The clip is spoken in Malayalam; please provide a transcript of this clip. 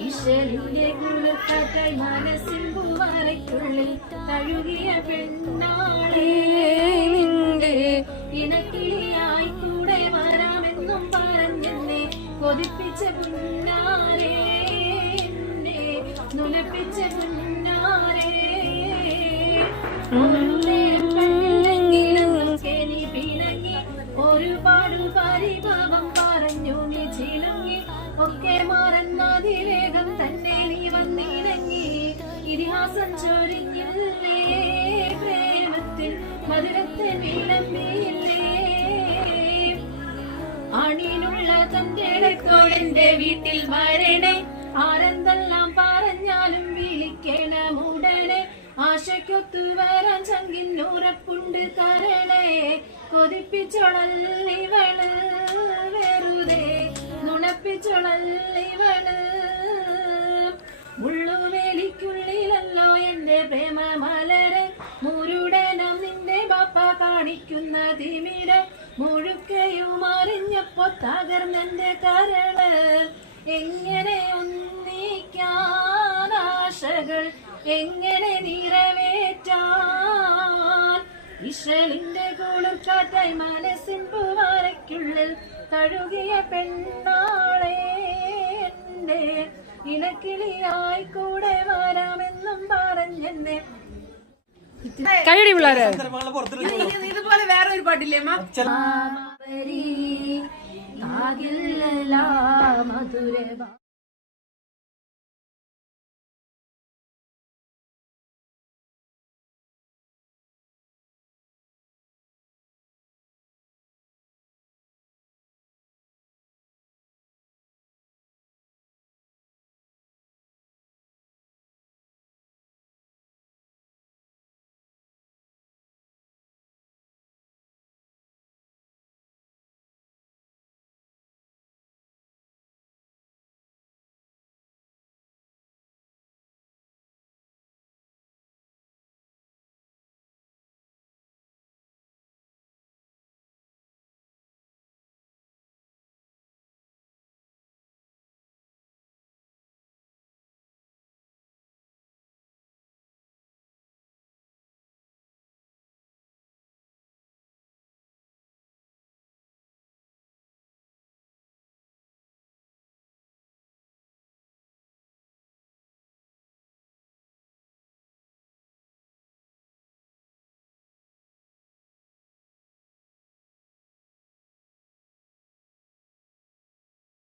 ഈശ്വലിന്റെ കുളിർക്കാറ്റായി മനസ്സിൻ പൂവാരയ്ക്കുള്ളിൽ തഴുകിയ പെണ്ണാളെ നിന്റെ ഇണക്കിളിയായി കൂടെ വരാമെന്നും പറഞ്ഞെന്നെ കൊതിപ്പിച്ച പുന്നാരെ എന്നെ നുലപ്പിച്ച പുന്നാരെ നീ പിണങ്ങി ഒരുപാട് പരിഭവം പറഞ്ഞു നീ ചിണങ്ങി ഒക്കെ മറന്നതിലേകം തന്നെ നീ വന്നിണങ്ങി ഇതിഹാസം ചൊരിഞ്ഞില്ലേ പ്രേമത്തിൽ മധുരത്തെ വിളമ്പിയില്ലേ അണിനുള്ള തന്റെ ഇടത്തോടെന്റെ വീട്ടിൽ വരണേ ആരെന്തെല്ലാം പറഞ്ഞാലും വിളിക്കണം ഉടനെ ആശയ്ക്കൊത്തു വരാൻ ചങ്കിന്നുറപ്പുണ്ട് തരണേ കൊതിപ്പിച്ചൊളല്ലിവള് വെറുതെ നുണപ്പിച്ചൊളല്ലിവള് മുള്ളുവേലിക്കുള്ളിലല്ലോ എന്റെ പ്രേമ മലര് മുരുടനം നിന്റെ ബാപ്പ കാണിക്കുന്ന തിമിര മുഴുക്കയും അറിഞ്ഞപ്പോ തകർന്നെന്റെ കരള് എങ്ങനെ ഒന്നിക്കാൻ ആശകൾ എങ്ങനെ നിറവേറ്റാൻ ഇശലിന്റെ കുളിർക്കാറ്റായി മനസ്സിൻ പൂവാരയ്ക്കുള്ളിൽ തഴുകിയ പെണ്ണാളെ എന്റെ ഇണക്കിളിയായി കൂടെ വരാമെന്നും പറഞ്ഞെന്നെ ഇതുപോലെ വേറെ ഒരു പാട്ടില്ലേ മധുര